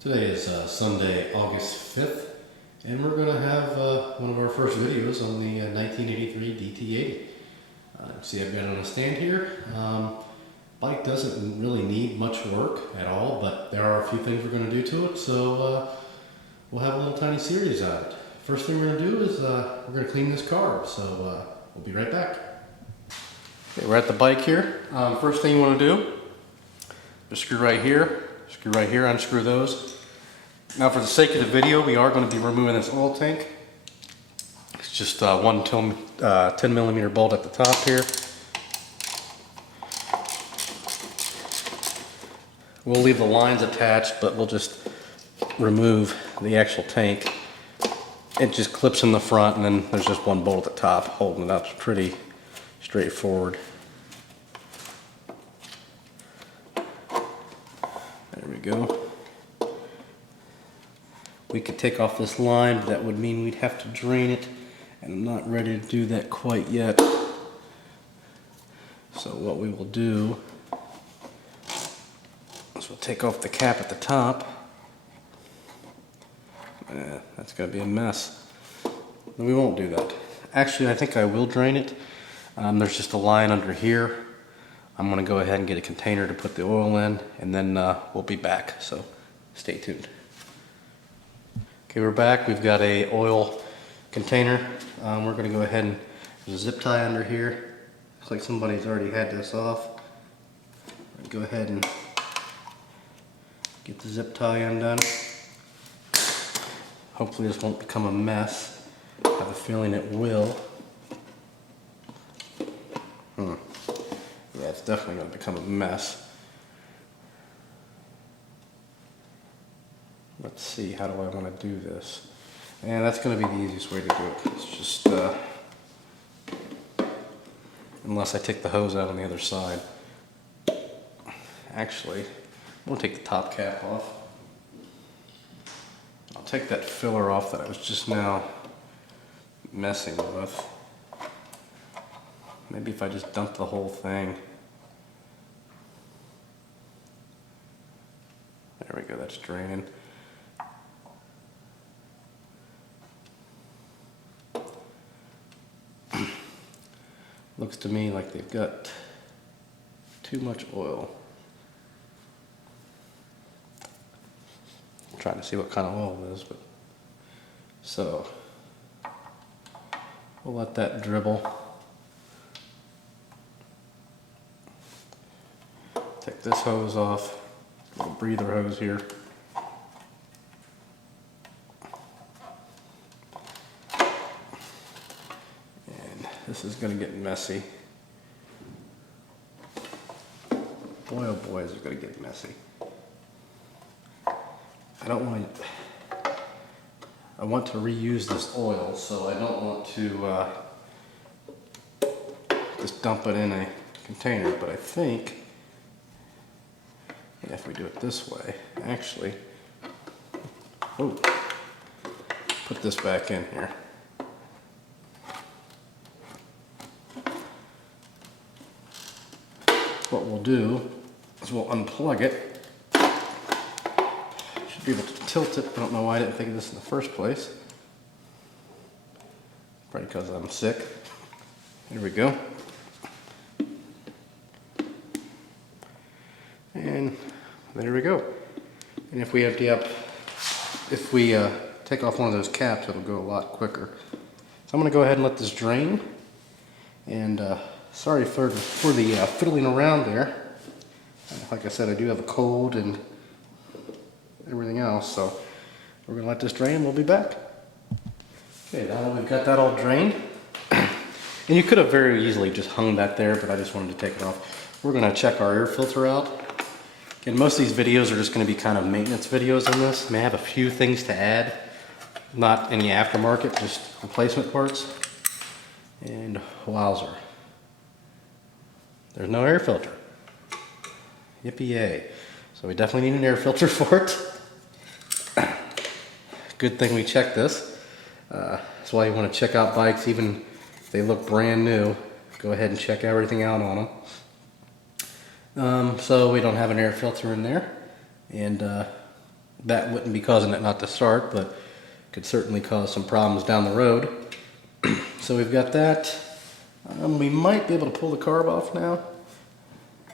Today is Sunday, August 5th, and we're going to have one of our first videos on the 1983 DT80. See, I've got it on a stand here. Bike doesn't really need much work at all, but there are a few things we're going to do to it, so we'll have a little tiny series on it. First thing we're going to do is we're going to clean this carb, so we'll be right back. Okay, we're at the bike here. First thing you want to do, just screw right here, unscrew those. Now for the sake of the video, we are going to be removing this oil tank. It's just one 10 millimeter bolt at the top here. We'll leave the lines attached, but we'll just remove the actual tank. It just clips in the front, and then there's just one bolt at the top holding it up. It's pretty straightforward. There we go. We could take off this line, but that would mean we'd have to drain it, and I'm not ready to do that quite yet. So what we will do is we'll take off the cap at the top. That's going to be a mess. No, we won't do that. Actually, I think I will drain it. There's just a line under here. I'm going to go ahead and get a container to put the oil in, and then we'll be back, so stay tuned. Okay, we're back. We've got a oil container. We're going to go ahead and, there's a zip tie under here. Looks like somebody's already had this off. Go ahead and get the zip tie undone. Hopefully this won't become a mess. I have a feeling it will. Yeah, it's definitely going to become a mess. Let's see, how do I want to do this? And that's going to be the easiest way to do it. It's just, unless I take the hose out on the other side. Actually, I'm going to take the top cap off. I'll take that filler off that I was just now messing with. Maybe if I just dump the whole thing. There we go, that's draining. Looks to me like they've got too much oil. I'm trying to see what kind of oil it is, but so we'll let that dribble. Take this hose off, little breather hose here. This is going to get messy. Boy, oh boy, is it going to get messy. I want to reuse this oil, so I don't want to just dump it in a container, but I think if we do it this way, actually, put this back in here. What we'll do is we'll unplug it. Should be able to tilt it. I don't know why I didn't think of this in the first place. Probably because I'm sick. Here we go. And there we go. And if we empty up, if we take off one of those caps, it'll go a lot quicker. So I'm going to go ahead and let this drain. And sorry for the fiddling around there. Like I said, I do have a cold and everything else, so we're going to let this drain and we'll be back. Okay, now that we've got that all drained, and you could have very easily just hung that there, but I just wanted to take it off. We're going to check our air filter out. Again, most of these videos are just going to be kind of maintenance videos on this. I may have a few things to add, not any aftermarket, just replacement parts. And wowzer. There's no air filter. Yippee-yay. So we definitely need an air filter for it. Good thing we checked this. That's why you want to check out bikes, even if they look brand new. Go ahead and check everything out on them. So we don't have an air filter in there. And That wouldn't be causing it not to start, but could certainly cause some problems down the road. So we've got that. We might be able to pull the carb off now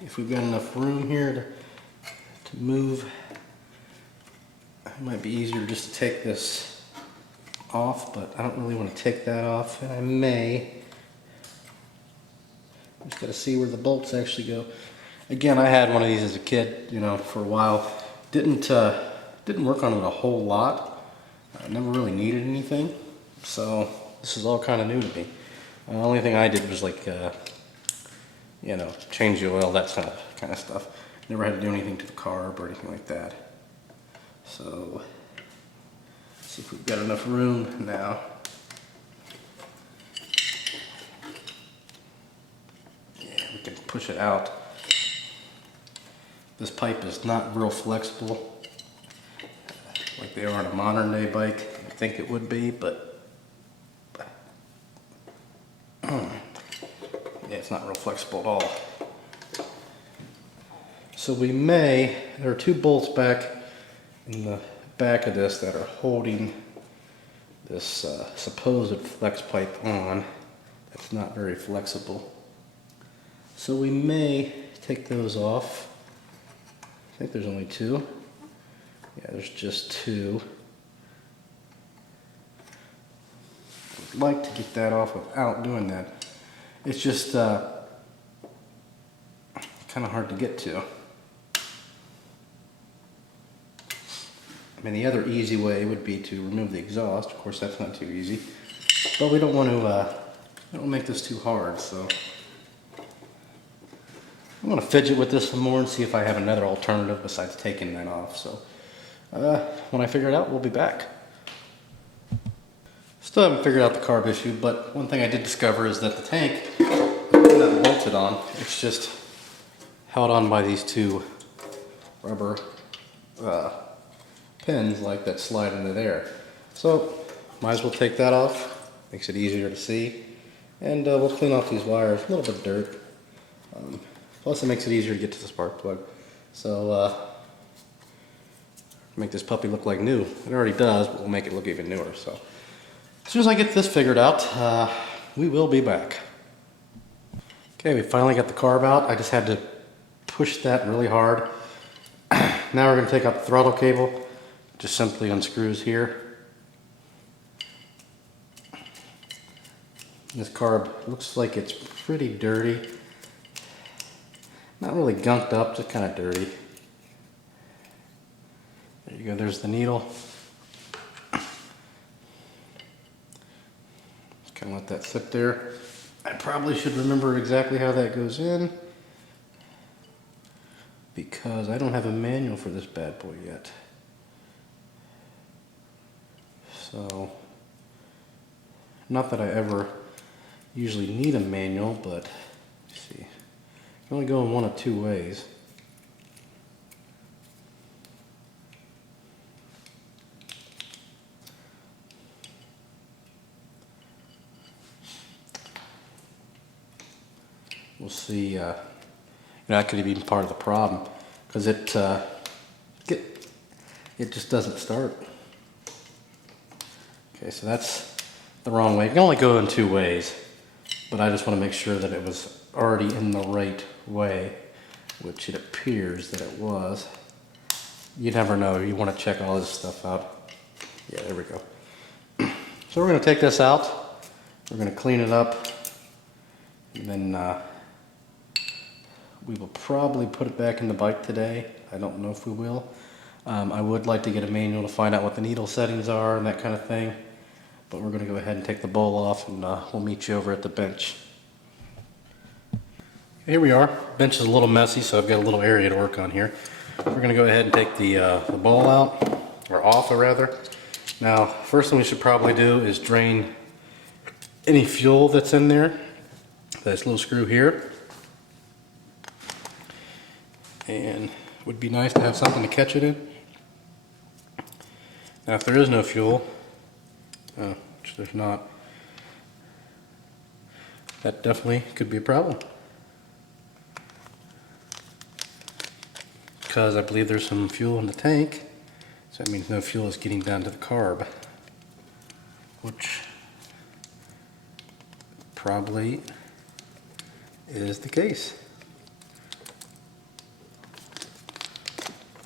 if we've got enough room here to move. It might be easier just to take this off, but I don't really want to take that off, and I may. Just got to see where the bolts actually go. Again, I had one of these as a kid, you know, for a while. Didn't work on it a whole lot. I never really needed anything, so this is all kind of new to me. The only thing I did was like, you know, change the oil, that kind of stuff. Never had to do anything to the carb or anything like that. So, let's see if we've got enough room now. Yeah, we can push it out. This pipe is not real flexible, like they are on a modern day bike. I think it would be, but yeah, it's not real flexible at all. So we may, there are two bolts back in the back of this that are holding this supposed flex pipe on. That's not very flexible. So we may take those off. I think there's only two. Yeah, there's just two. I'd like to get that off without doing that. It's just kind of hard to get to. I mean, the other easy way would be to remove the exhaust. Of course, that's not too easy. But we don't want to make this too hard, so I'm going to fidget with this some more and see if I have another alternative besides taking that off. So when I figure it out, we'll be back. Still haven't figured out the carb issue, but one thing I did discover is that the tank is not bolted on. It's just held on by these two rubber pins like that slide into there. So might as well take that off. Makes it easier to see. And we'll clean off these wires. A little bit of dirt. Plus it makes it easier to get to the spark plug. So make this puppy look like new. It already does, but we'll make it look even newer. So as soon as I get this figured out, we will be back. Okay, we finally got the carb out. I just had to push that really hard. Now we're going to take out the throttle cable. Just simply unscrews here. This carb looks like it's pretty dirty. Not really gunked up, just kind of dirty. There you go, there's the needle. Just kind of let that sit there. I probably should remember exactly how that goes in, because I don't have a manual for this bad boy yet. So, not that I ever usually need a manual, but let's see. You can only go in one of two ways. We'll see. You know, that could be part of the problem, because it just doesn't start. Okay, so that's the wrong way. You can only go in two ways, but I just want to make sure that it was already in the right way, which it appears that it was. You never know. You want to check all this stuff out. Yeah, there we go. So we're going to take this out. We're going to clean it up, and then we will probably put it back in the bike today. I don't know if we will. I would like to get a manual to find out what the needle settings are and that kind of thing. But we're going to go ahead and take the bowl off, and we'll meet you over at the bench. Here we are. Bench is a little messy, so I've got a little area to work on here. We're going to go ahead and take the bowl out, or off rather. Now, first thing we should probably do is drain any fuel that's in there. This little screw here. And it would be nice to have something to catch it in. Now, if there is no fuel, which there's not, that definitely could be a problem. Because I believe there's some fuel in the tank. So that means no fuel is getting down to the carb, which probably is the case.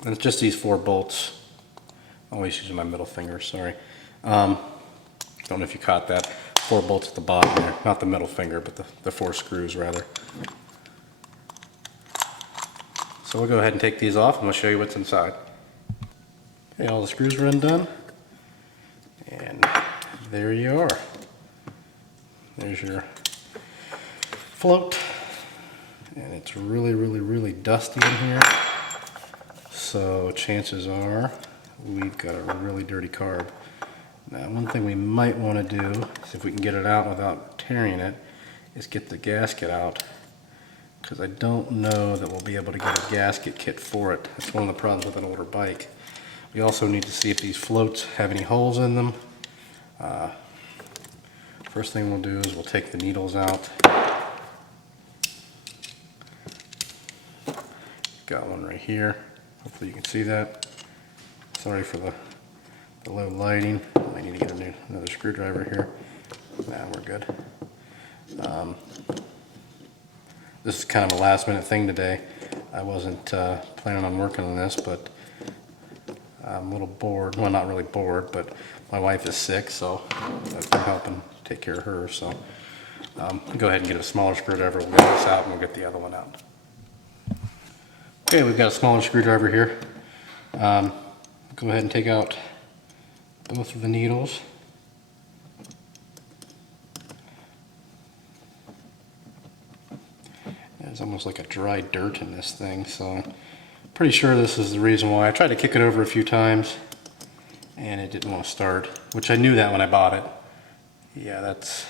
And it's just these 4 bolts. I'm always using my middle finger, sorry. Don't know if you caught that. 4 bolts at the bottom there. Not the middle finger, but the 4 screws rather. So we'll go ahead and take these off and we'll show you what's inside. Okay, all the screws are undone. And there you are. There's your float. And it's really dusty in here. So chances are we've got a really dirty carb. Now one thing we might want to do, is if we can get it out without tearing it, is get the gasket out. Because I don't know that we'll be able to get a gasket kit for it. That's one of the problems with an older bike. We also need to see if these floats have any holes in them. First thing we'll do is we'll take the needles out. Got one right here. Hopefully you can see that. Sorry for the low lighting. I need to get another screwdriver here. Nah, we're good. This is kind of a last minute thing today. I wasn't planning on working on this, but I'm a little bored. Well, not really bored, but my wife is sick, so I've been helping take care of her. So I'll go ahead and get a smaller screwdriver. We'll get this out and we'll get the other one out. Okay, we've got a smaller screwdriver here. Go ahead and take out both of the needles. There's almost like a dry dirt in this thing, so pretty sure this is the reason why. I tried to kick it over a few times and it didn't want to start, which I knew that when I bought it. Yeah, that's...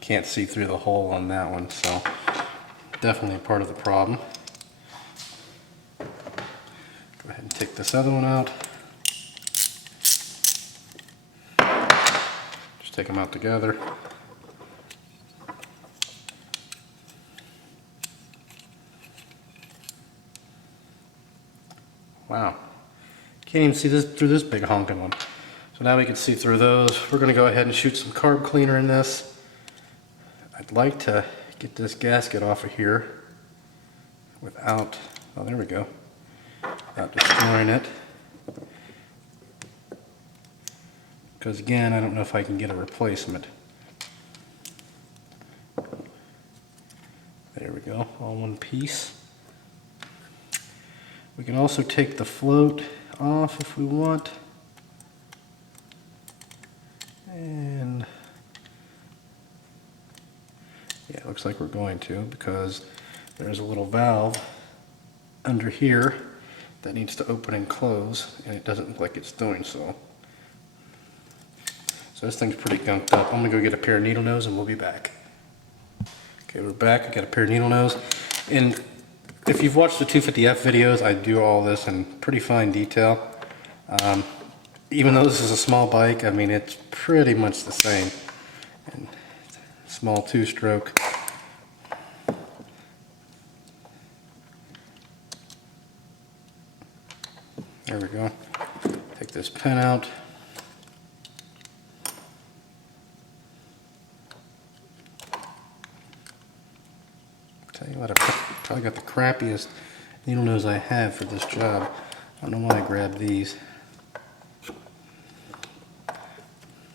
Can't see through the hole on that one, so definitely a part of the problem. Go ahead and take this other one out. Just take them out together. Wow, can't even see this through this big honking one. So now we can see through those. We're going to go ahead and shoot some carb cleaner in this. I'd like to get this gasket off of here without, oh there we go, without destroying it. Because again, I don't know if I can get a replacement. There we go, all one piece. We can also take the float off if we want. And yeah, it looks like we're going to, because there's a little valve under here that needs to open and close, and it doesn't look like it's doing so. So this thing's pretty gunked up. I'm gonna go get a pair of needle nose and we'll be back. Okay, we're back. I got a pair of needle nose. And if you've watched the 250F videos, I do all this in pretty fine detail. Even though this is a small bike, I mean, it's pretty much the same. And small 2-stroke. There we go. Take this pin out. Tell you what, I probably got the crappiest needle nose I have for this job. I don't know why I grabbed these.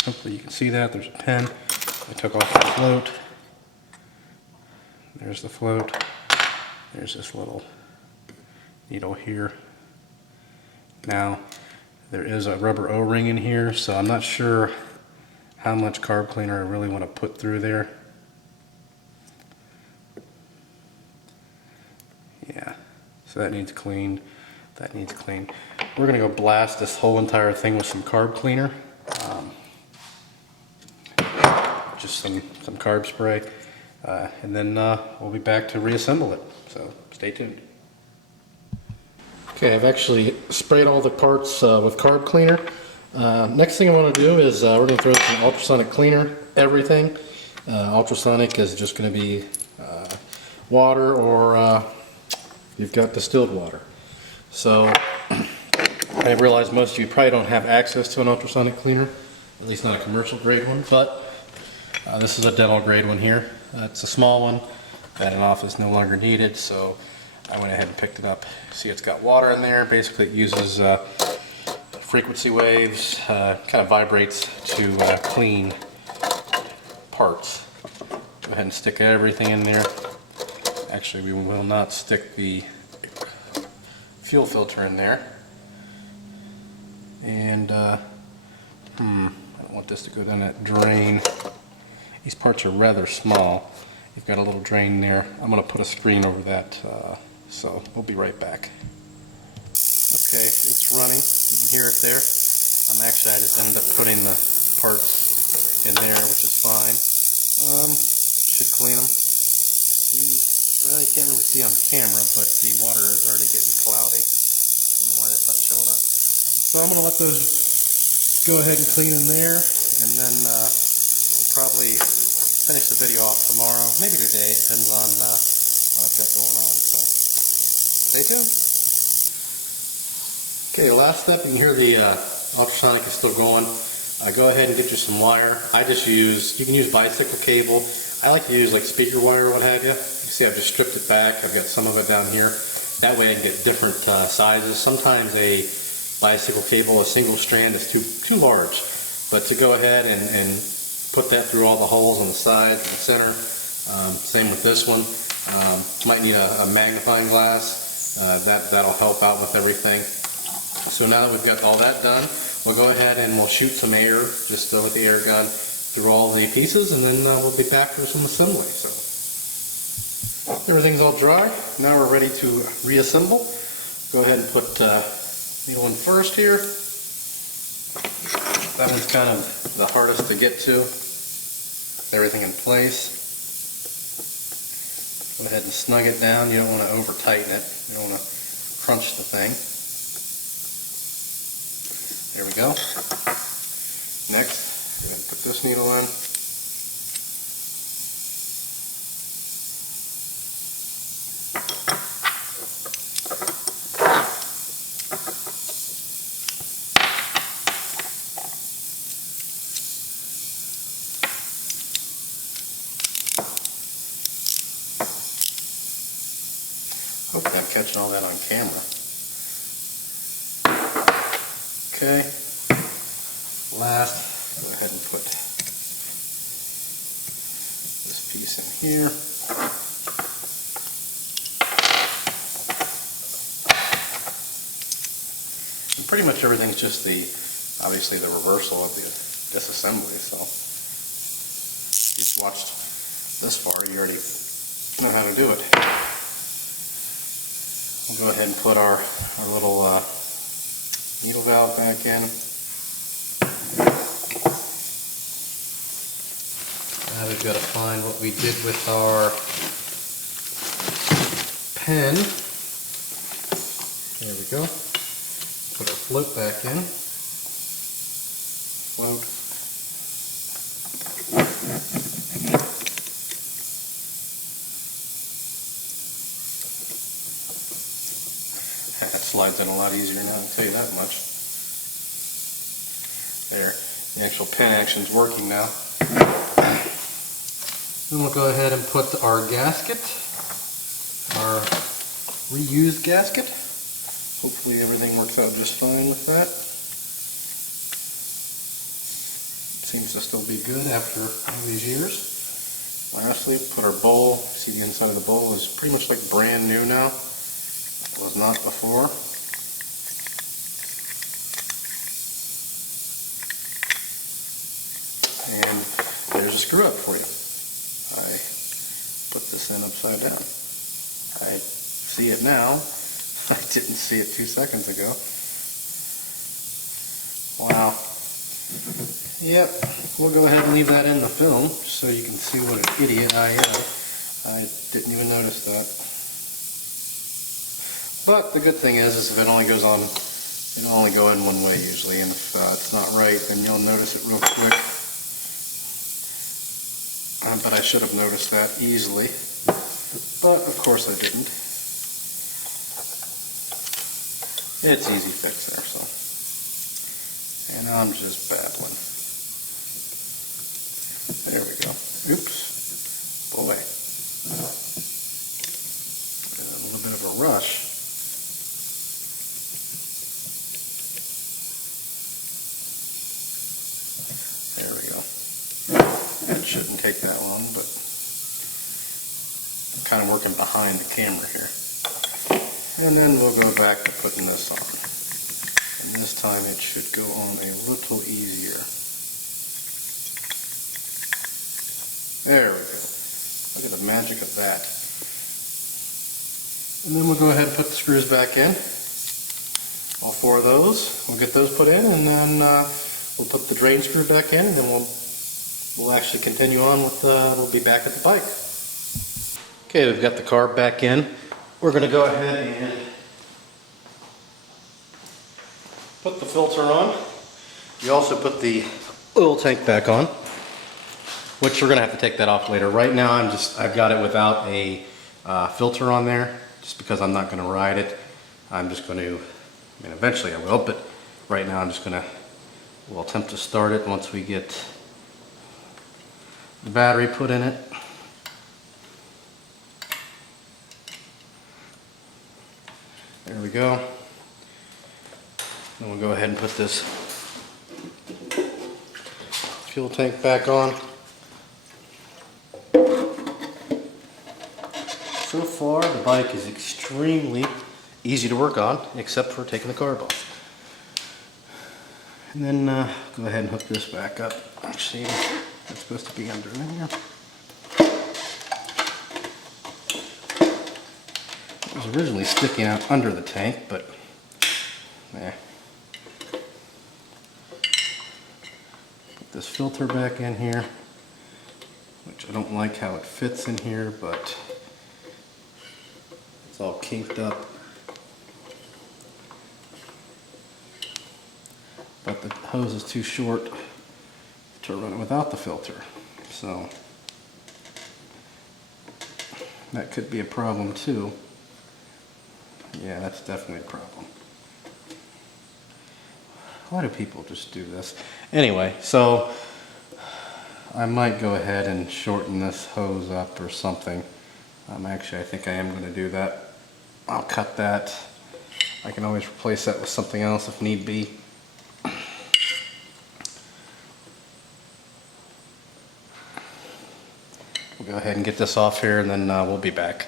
Hopefully you can see that. There's a pin. I took off the float. There's the float. There's this little needle here. Now, there is a rubber O-ring in here, so I'm not sure how much carb cleaner I really want to put through there. Yeah, so that needs cleaned. That needs cleaned. We're going to go blast this whole entire thing with some carb cleaner. Just some carb spray. And then we'll be back to reassemble it. So stay tuned. Okay, I've actually sprayed all the parts with carb cleaner. Next thing I want to do is we're going to throw some ultrasonic cleaner, everything. Ultrasonic is just going to be water, or you've got distilled water. So I realize most of you probably don't have access to an ultrasonic cleaner, at least not a commercial grade one, but this is a dental grade one here. It's a small one that an office no longer needed, so I went ahead and picked it up. See, it's got water in there. Basically it uses frequency waves, kind of vibrates to clean parts. Go ahead and stick everything in there. Actually, we will not stick the fuel filter in there. And I don't want this to go down that drain. These parts are rather small. You've got a little drain there. I'm going to put a screen over that, so we'll be right back. Okay, it's running. You can hear it there. I just ended up putting the parts in there, which is fine. Should clean them. Well, you can't really see on camera, but the water is already getting cloudy. I don't know why that's not showing up. So I'm going to let those go ahead and clean them there, and then I'll probably finish the video off tomorrow, maybe today, depends on what I've got going on. So stay tuned. Okay, last step, you can hear the ultrasonic is still going. Go ahead and get you some wire. You can use bicycle cable. I like to use like speaker wire or what have you. You see I've just stripped it back. I've got some of it down here. That way I can get different sizes. Sometimes a bicycle cable, a single strand, is too large. But to go ahead and put that through all the holes on the sides and the center. Same with this one. Might need a magnifying glass. That'll help out with everything. So now that we've got all that done, we'll go ahead and we'll shoot some air, just with the air gun, through all the pieces, and then we'll be back for some assembly. So everything's all dry. Now we're ready to reassemble. Go ahead and put needle in first here. That one's kind of the hardest to get to. Everything in place. Go ahead and snug it down. You don't want to over tighten it. You don't want to crunch the thing. There we go. Next, we're going to put this needle in. Hopefully I'm catching all that on camera. Okay, last, go ahead and put this piece in here. And pretty much everything's just obviously the reversal of the disassembly, so if you've watched this far, you already know how to do it. We'll go ahead and put our little needle valve back in. Now we've got to find what we did with our pen. There we go. Put our float back in. Float. That slides in a lot easier now, I'll tell you that much. There, the actual pen action's working now. Then we'll go ahead and put our gasket, our reused gasket. Hopefully everything works out just fine with that. Seems to still be good after all these years. Lastly, put our bowl. See, the inside of the bowl is pretty much like brand new now. It was not before. And there's a screw up for you. I put this in upside down. I see it now. I didn't see it 2 seconds ago. Wow. Yep, we'll go ahead and leave that in the film so you can see what an idiot I am. I didn't even notice that. But the good thing is if it only goes on, it'll only go in one way usually, and if it's not right, then you'll notice it real quick. But I should have noticed that easily. But of course I didn't. It's easy fix there, so. And I'm just babbling. There we go. Oops. Boy. A little bit of a rush. There we go. That shouldn't take that long, but I'm kind of working behind the camera here. And then we'll go back to putting this on. And this time it should go on a little easier. There we go. Look at the magic of that. And then we'll go ahead and put the screws back in. All 4 of those. We'll get those put in, and then we'll put the drain screw back in, and then we'll actually continue on with, we'll be back at the bike. Okay, we've got the carb back in. We're going to go ahead and put the filter on. You also put the oil tank back on, which we're going to have to take that off later. Right now I've got it without a filter on there, just because I'm not going to ride it. I'm just going to, I mean, eventually I will, but right now I'm just going to, we'll attempt to start it once we get the battery put in it. There we go. Then we'll go ahead and put this fuel tank back on. So far, the bike is extremely easy to work on, except for taking the carb off. And then go ahead and hook this back up. Actually, that's supposed to be under there. It was originally sticking out under the tank, but put this filter back in here, which I don't like how it fits in here, but it's all kinked up. But the hose is too short to run it without the filter, so that could be a problem too. Yeah, that's definitely a problem. Why do people just do this? Anyway, so I might go ahead and shorten this hose up or something. Actually, I think I am going to do that. I'll cut that. I can always replace that with something else if need be. We'll go ahead and get this off here, and then we'll be back.